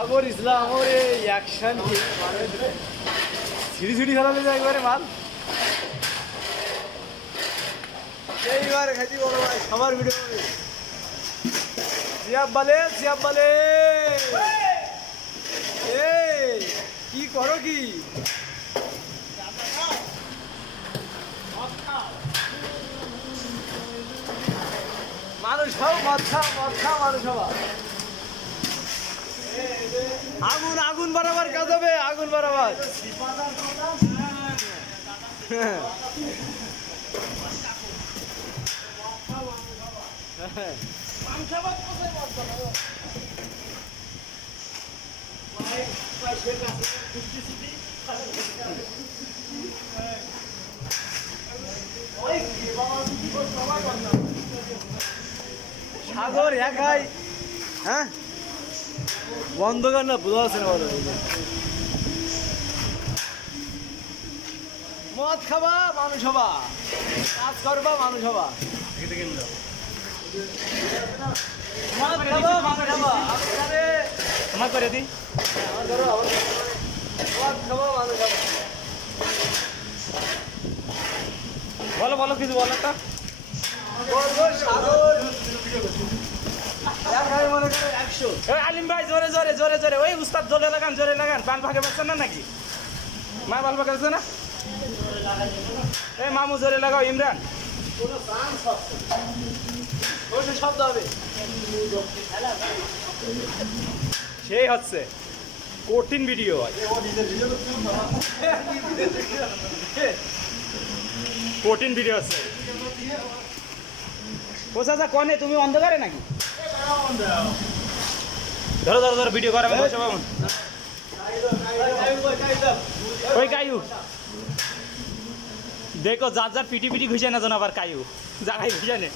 সাগর ইসলাম ওরে অ্যাকশন কি মানে ছিড়ি ছিড়ি খেলাতে যায় একবারে মাল এইবার খাইছি বড় ভাই সবার ভিডিও সিয়াব বলে এই কি করো কি মানুষ হও মদ খা মানুষ হবা আগুন আগুন বরাবর কাজ হবে আগুন বরাবর সাগর একাই হ্যাঁ বন্ধ কর না বোঝা যাচ্ছে না বলো মদ খাবা মানুষ হবা কাজ করবা মানুষ হবা মদ খাবা মানুষ হবা আমার করে দি আমার ধরো মদ খাবা মানুষ হবা বলো বলো কিছু বলো একটা বলবো সাগর আলিম ভাই জোরে জোরে জোরে জোরে ওই উস্তাদ জোরে লাগান পান ভাগে পাচ্ছেন না নাকি মা বাল পাকাচ্ছে না এই মামু জোরে লাগাও ইমরান শব্দ হবে সেই হচ্ছে কঠিন ভিডিও কঠিন ভিডিও আছে কোথা যা কনে তুমি অন্ধকারে নাকি ধরো ধরো ধরো ভিডিও করে ওই কায়ু দেখো যার যার পিটি পিটি ঘুষে না যেন আবার কায়ু জাগাই ঘুষে নে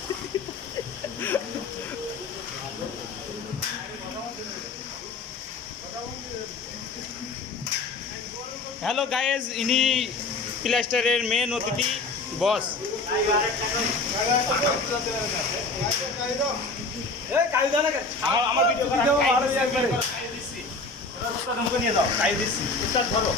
হ্যালো গাইজ ইনি প্লাস্টারের মেন অতিথি বস আমার ভিডিও নিয়ে যাও কায়ু দিচ্ছি ধরো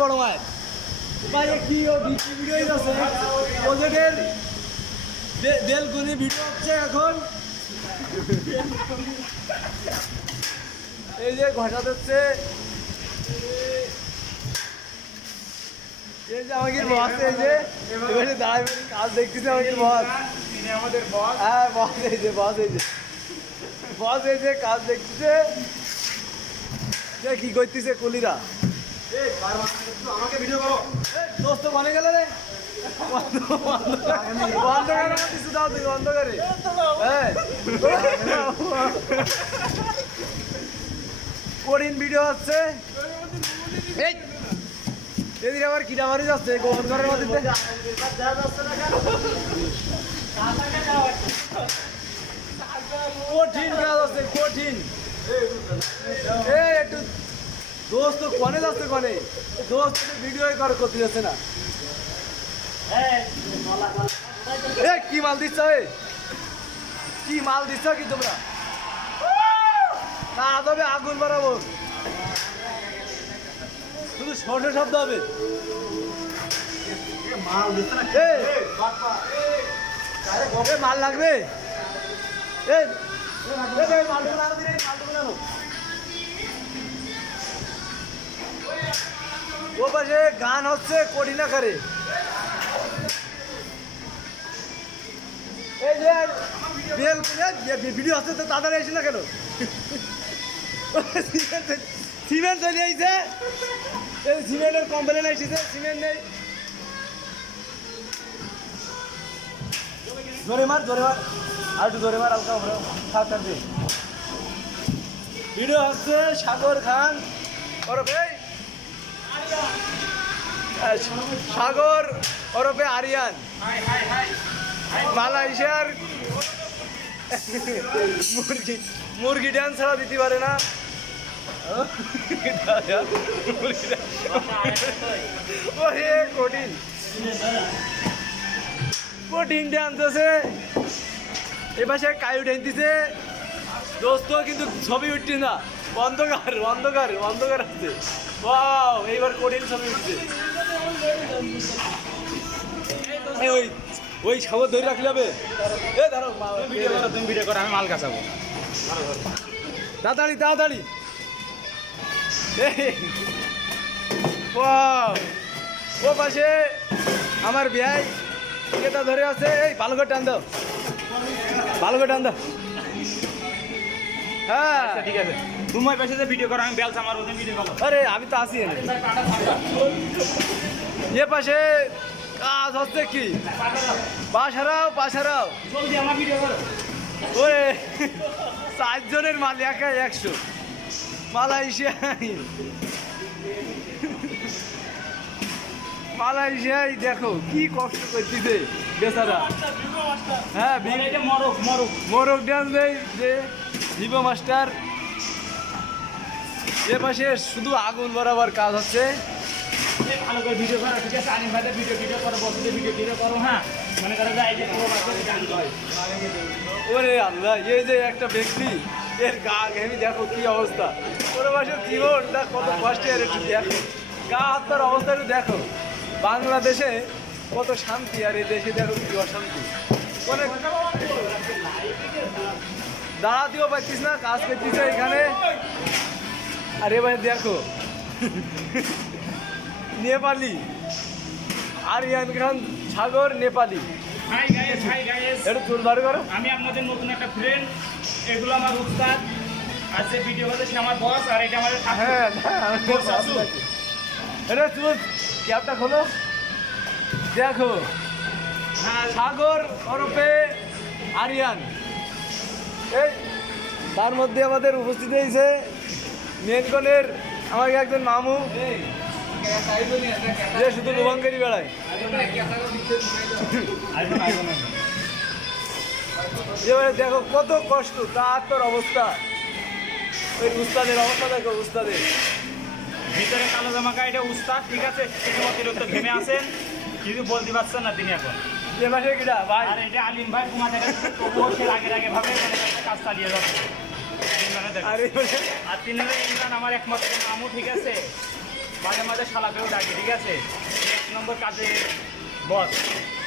বড় মায়ের বাইরে কি ও ভিডিও আছে প্রজেক্টের দেলগুনি ভিডিও হচ্ছে এখন এই যে ঘটা দিচ্ছে এই যে আমাকে বস এই যে এবারে দাঁড়ায় কাজ দেখতেছে আমাকে বস আমাদের বস হ্যাঁ বস এই যে কাজ দেখতেছে কি করতেছে কুলিরা আমাকে ভিডিও করো দোস্ত বনে গেল রে বন্ধ করে কিছু দাও তুই বন্ধ করে কঠিন ভিডিও হচ্ছে এদিকে আবার কিনা মারি যাচ্ছে গোপন ঘরের মধ্যে কঠিন কাজ আছে কঠিন একটু দোস্ত কনে যাচ্ছে কনে দোস্ত ভিডিও করতে যাচ্ছে না কি মাল দিচ্ছ কি মাল দিচ্ছ কি তোমরা না তবে আগুন বাড়াবো শুধু সর্ষে শব্দ হবে মাল লাগবে ও পাশে গান হচ্ছে কঠিন আকারে এই যে ভিডিও হচ্ছে তো তাড়াতাড়ি আসে না কেন সিমেন্ট চলে আইছে সিমেন্টের কমপ্লেন আসছে সিমেন্ট নেই জোরে মার আর একটু জোরে মার হালকা থাকবে ভিডিও হচ্ছে সাগর খান ওরফে সাগর ওরফে আরিয়ান মালয়েশিয়ার মুরগি ডান্স ছাড়া দিতে পারে না ওরে কঠিন কঠিন আনতেছে এপাশে কাই উঠে দিছে দোস্ত কিন্তু ছবি উঠছে না অন্ধকার অন্ধকার অন্ধকার আছে ওয়াও এইবার কঠিন ছবি উঠছে ওই ওই সাগর ধরে রাখলে হবে এ ধরো ভিডিও করো, তুমি ভিডিও করো, আমি মাল কাছাবো। তাড়াতাড়ি তাড়াতাড়ি ওয়াও ও পাশে আমার ভাই কেটা ধরে আছে এই ভালো করে টান দাও ভালো করে টান দাও হ্যাঁ আচ্ছা, ঠিক আছে, তুমি ওই পাশে যে ভিডিও করো, আমি বেলসা মারবো, তুমি ভিডিও করো। আরে আমি তো আসি এ পাশে কাজ হচ্ছে কি পাশারাও জলদি আমার ভিডিও করো। ওরে 4 জনের মাল একা 100 মালয়েশিয়ায় দেখো কি কষ্ট করতেছে বেচারা হ্যাঁ এটা মরক মরক মোরগ ডান্স দেয় যে ভিভো মাস্টার এ পাশে শুধু আগুন বরাবর কাজ হচ্ছে ভালো করে ভিডিও করো, ঠিক আছে, আনিম ভাইদের ভিডিও করো, বসে ভিডিও করো, হ্যাঁ, মনে করো যে এই যে পুরো বাচ্চা গান হয়। ওরে আল্লাহ এই যে একটা ব্যক্তি এর গা ঘেমি দেখো কি অবস্থা ওর পাশের জীবনটা কত কষ্টের একটু দেখো গা হাত পার অবস্থা একটু দেখো বাংলাদেশে কত শান্তি আর এই দেশে দেখো কি অশান্তি অনেক দাঁড়াতেও পারছিস না কাজ করছিস এখানে আর এবার দেখো নেপালি আরিয়ান খান সাগর নেপালি হাই গাইস, একটু তুল বার করো আমি আপনাদের নতুন একটা ফ্রেন্ড, এগুলো আমার উস্তাদ, আর যে ভিডিও করছে সে আমার বস, আর এটা আমাদের হ্যাঁ এটা তুমি ক্যাবটা খোলো দেখো সাগর ওরফে আরিয়ান এই তার মধ্যে আমাদের উপস্থিত হয়েছে মেনকনের আমাকে একজন মামু যে শুধু রূপাঙ্কারি বেড়ায় এবারে দেখো কত কষ্ট তার তোর অবস্থা ওই উস্তাদের অবস্থা দেখো উস্তাদের ভিতরে কালো জামা গায়ে এটা উস্তাদ, ঠিক আছে, তিনি অতিরিক্ত ঘেমে আছেন, কিছু বলতে পারছেন না তিনি এখন। এ মাসে কিটা ভাই আর এটা আলিম ভাই কুমা থেকে তবুও সে আগে ভাবে মানে একটা কাজ চালিয়ে যাচ্ছে। আর এই মাসে আর তিনি হলো ইমরান, আমার একমাত্র মামু, ঠিক আছে, মাঝে মাঝে শালাকেও ডাকে, ঠিক আছে, 1 নম্বর কাজে বস।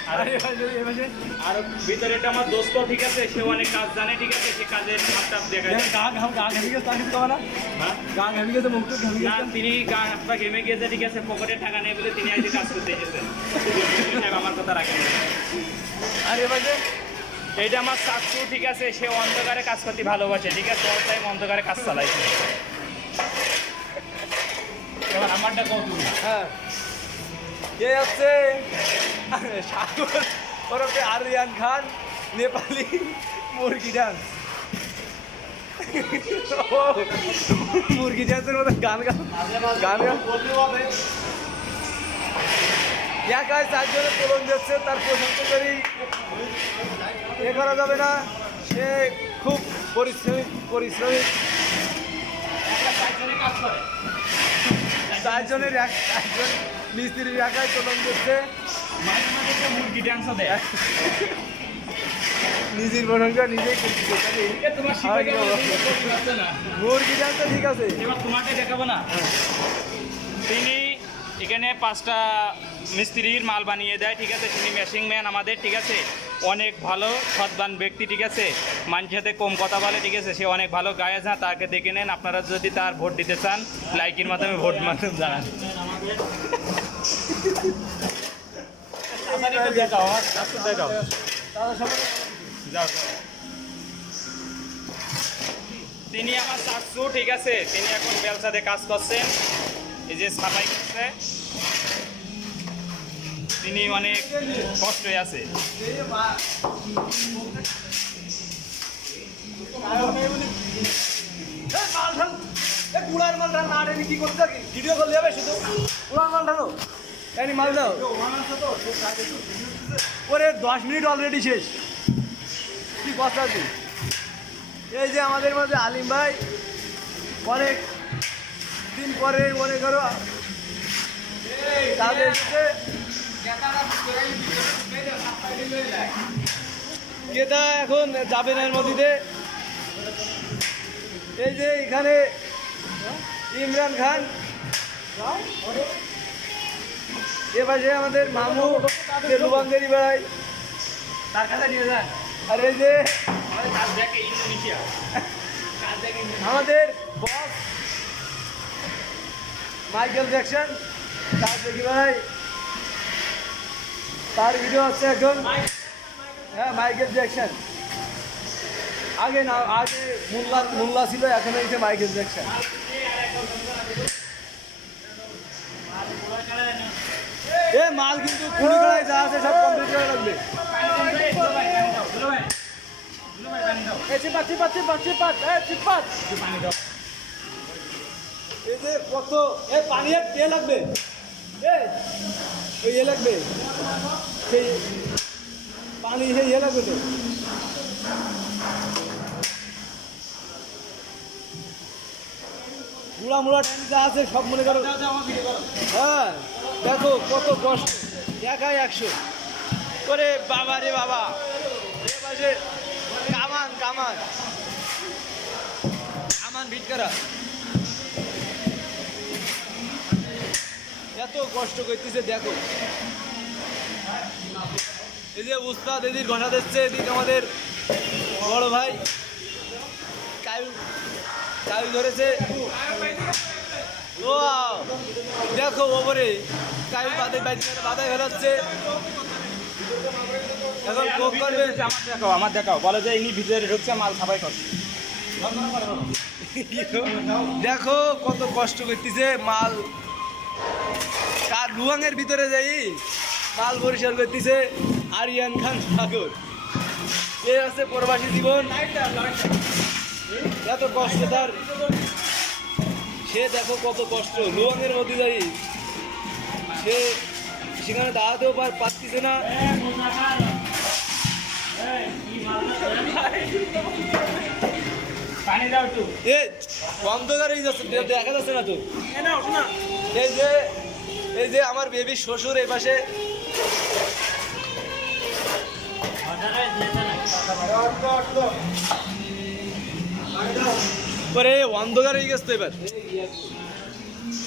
আর এই মাসে আর ভিতরে এটা আমার দোস্ত, ঠিক আছে, সে অনেক কাজ জানে, ঠিক আছে, সে কাজের হাতটাপ দেখায়। গা ঘেমে গেছে তাকে দিতে হবে না হ্যাঁ, গা ঘেমে গেছে মুখ ঘেমে না, গেছে তিনি গা হাত পা ঘেমে গিয়েছে, ঠিক আছে, পকেটে টাকা নেই বলে তিনি আজকে কাজ করতে এসেছেন। আমার কথা রাখেন। আর এ মাসে এইটা আমার চাচু, ঠিক আছে, সে অন্ধকারে কাজ করতে ভালোবাসে, ঠিক আছে, অল টাইম অন্ধকারে কাজ চালাইছে। এবার আমারটা কত? হ্যাঁ কে আছে সাগর ওরফে আরিয়ান খান নেপালি মুরগি ডান্স মুরগি ডান্সের মতো গান একাই 4 জনের তোলন যাচ্ছে তার প্রশংসা করি এ করা যাবে না সে খুব পরিশ্রমিক কাজ করে 4 জনের একজন মিস্ত্রির একাই তোলন দিচ্ছে মাঝে মাঝে সে মুরগি ডান্সও দেয়। নিজের প্রশংসা নিজেই করতেছে এ তোমার শিখে গেলে করতে পারছে না। মুরগি ডান্স তো ঠিক আছে এবার তোমাকে দেখাবো না। তিনি এখানে 5টা মিস্ত্রির মাল বানিয়ে দেয়, ঠিক আছে, তিনি মেশিং ম্যান আমাদের, ঠিক আছে, অনেক ভালো সৎবান ব্যক্তি, ঠিক আছে, মানুষের সাথে কম কথা বলে, ঠিক আছে, সে অনেক ভালো গায়ে যা, তাকে দেখে নেন। আপনারা যদি তার ভোট দিতে চান লাইকের মাধ্যমে ভোট মাধ্যমে জানান। দেখাও দেখাও যাও। তিনি আমার চাচু, ঠিক আছে, তিনি এখন বেলসাতে কাজ করছেন, এই যে সাফাই করছে, তিনি অনেক কষ্টে আছে। পুরার মাল রান্না আড়ে কি করতে থাকি ভিডিও করলে যাবে শুধু পুরার মাল ঢালো তাই মাল দাও ওরে 10 মিনিট অলরেডি শেষ কি কথা তুই এই যে আমাদের মাঝে আলিম ভাই অনেক দিন পরে মনে করো তাদের এসেছে কেতা এখন যাবে না এর মধ্যে। এই যে এখানে ইমরান খান, এ পাশে আমাদের মামু লুবাঙ্গেরি ভাই, তার কাছে নিয়ে যান। আর এই যে ইন্দোনেশিয়া আমাদের বস মাইকেল জ্যাকসন, তার দেখি ভাই তার ভিডিও আছে এখন। হ্যাঁ মাইকেল জ্যাকসন, আগে না আগে মুল্লা ছিল, এখন হয়েছে মাইকেল জ্যাকসন। এ মাল কিন্তু কুড়ি কড়াই যা আছে সব কমপ্লিট করে রাখবে। এই যে কত পানি লাগবে, ওই লাগবে সেই পানি লাগবে তো। মুড়া মুড়া টাইম যা আছে সব মনে করো। হ্যাঁ দেখো কত কষ্ট, একাই 100 করে। বাবা রে বাবা, এ পাশে কামান কামান কামান ভিট করা, এত কষ্ট করতেছে দেখো। এই যে উস্তাদ এদিক ঘষা দিচ্ছে, এদিক আমাদের বড় ভাই কায়ু ধরেছে। ও দেখো ওপরে কায়ু বাদায় ফেলাচ্ছে। এখন কোক করবে। আমার দেখাও বলে যে ইনি ভিতরে ঢুকছে, মাল সাফাই করছে। দেখো কত কষ্ট করতেছে মাল, কার লুয়াংয়ের ভিতরে যাই মাল পরিষ্কার করতেছে আরিয়ান খান সাগর। এ আছে প্রবাসী জীবন, এত কষ্ট তার। সে দেখো কত কষ্ট লুয়াংয়ের মধ্যে যাই, সে সেখানে দাঁড়াতেও পারতেছে না। পানি দাও একটু। এ অন্ধকার হয়ে যাচ্ছে, দেখা যাচ্ছে না তো। এই যে আমার বেবির শ্বশুর এই পাশে, পরে অন্ধকার হয়ে গেছে তো এবার,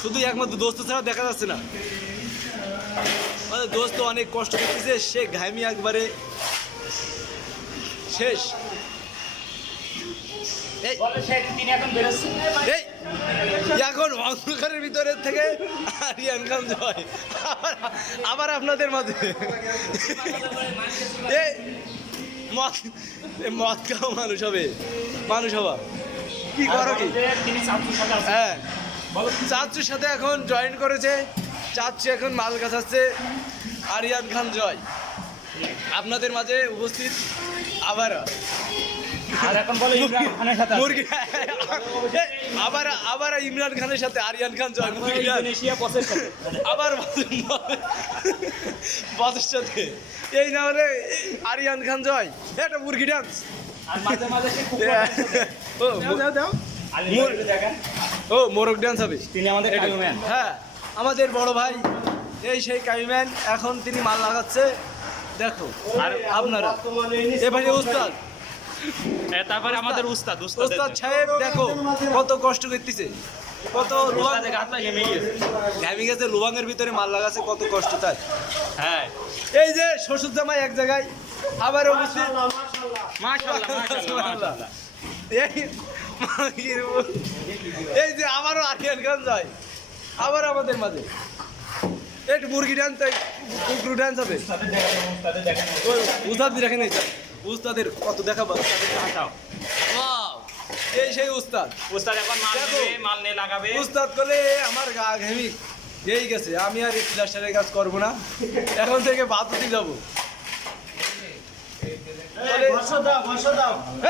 শুধু একমাত্র দোস্ত ছাড়া দেখা যাচ্ছে না। দোস্ত অনেক কষ্ট করতেছে, সে ঘামি একবারে শেষ। এই এখন অন্ধকারের ভিতরে থেকে আরিয়ান খান জয় আবার আপনাদের মাঝে মদ খাও মানুষ হবে, মানুষ হবা কি করো কি। হ্যাঁ চাচুর সাথে এখন জয়েন করেছে, চাচু এখন মাল গাছাচ্ছে। আরিয়ান খান জয় আপনাদের মাঝে উপস্থিত আবার। আর এখন বলে ইমরান খানের সাথে মুরগি আবার আবার ইমরান খানের সাথে আরিয়ান খান জয় ইন্দোনেশিয়া বসের সাথে আবার বসের সাথে। এই না হলে আরিয়ান খান জয় একটা মুরগি ডান্স। আর মাঝে মাঝে সে খুব ও মোরগ ডান্স হবে। তিনি আমাদের কামিম্যান। হ্যাঁ আমাদের বড় ভাই এই সেই কামিম্যান, এখন তিনি মাল লাগাচ্ছে দেখো। আর আপনারা এবারে উস্তাদ, তারপরে আমাদের উস্তাদ উস্তাদ সাহেব দেখো কত কষ্ট করতেছে, কত ঘামি গেছে লুবাঙের ভিতরে মাল লাগাচ্ছে, কত কষ্ট তার। হ্যাঁ এই যে শ্বশুর জামাই এক জায়গায় আবার উপস্থিত। এই যে আবারও আরিয়ান খান যায় আবার আমাদের মাঝে। একটু মুরগি ডান্স, কুকুর ডান্স হবে। উস্তাদ দেখেন উস্তাদের কত দেখাবো। এই সেই উস্তাদ, উস্তাদ এখন মাল নিয়ে লাগাবে। উস্তাদ করলে আমার গা ঘেমি এই গেছে, আমি আর এই প্লাস্টারের কাজ করবো না, এখন থেকে বাতুতি যাবো।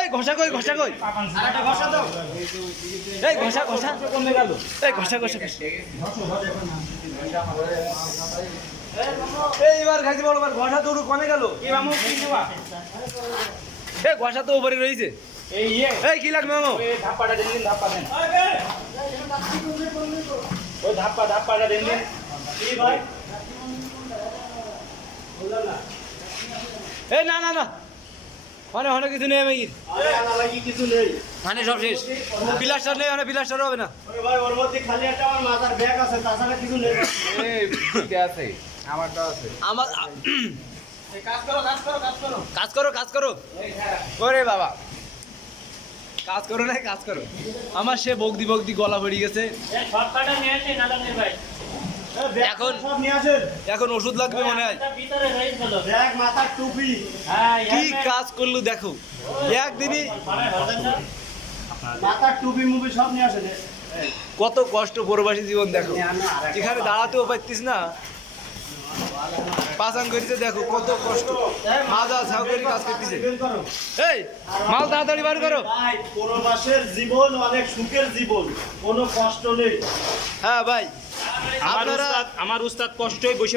এই ঘষা কই ঘষা কই, এই ঘষা ঘষা কমে গেল, এই ঘষা ঘষা এইবার খাইছি বড় ঘষা তো কমে গেল। কি মামু কি নেবা? এই ঘষা তো উপরে রয়েছে। এই এই কি লাগবে মামু? ওই ধাপ্পাটা দিন ধাপ্পা দেন ওই ধাপ্পাটা দিন কি ভাই এই না না না মানে অনেক কিছু নেই আমি আরে আলাদা কিছু নেই মানে সব শেষ বিলাসটার নেই মানে বিলাসটার হবে না ওরে ভাই ওর মধ্যে খালি একটা আমার মাথার ব্যাগ আছে তাছাড়া কিছু নেই আমার কাজ করো কাজ করো ওরে বাবা কাজ করো না কাজ করো আমার সে বগদি গলা ভরে গেছে শর্টকাটে নিয়ে আসেন নালানের ভাই এখন- সব নিয়ে আসেন এখন ওষুধ লাগবে মনে হয় ভিতরে রয়েছে হলো ব্যাগ মাথার টুপি হ্যাঁ কি কাজ করলো দেখো একদিনই মাথার টুপি মুভি সব নিয়ে আসেন কত কষ্ট প্রবাসী জীবন দেখো এখানে দাঁড়াতেও পারতিস না পাসাং করিতে দেখো কত কষ্ট মাজা ছাউ করে কাজ করতেছে বের করো এই মাল তাড়াতাড়ি বার করো ভাই প্রবাসের জীবন অনেক সুখের জীবন কোনো কষ্ট নেই হ্যাঁ ভাই আমার আপনারা উস্তাদ কষ্টই বসে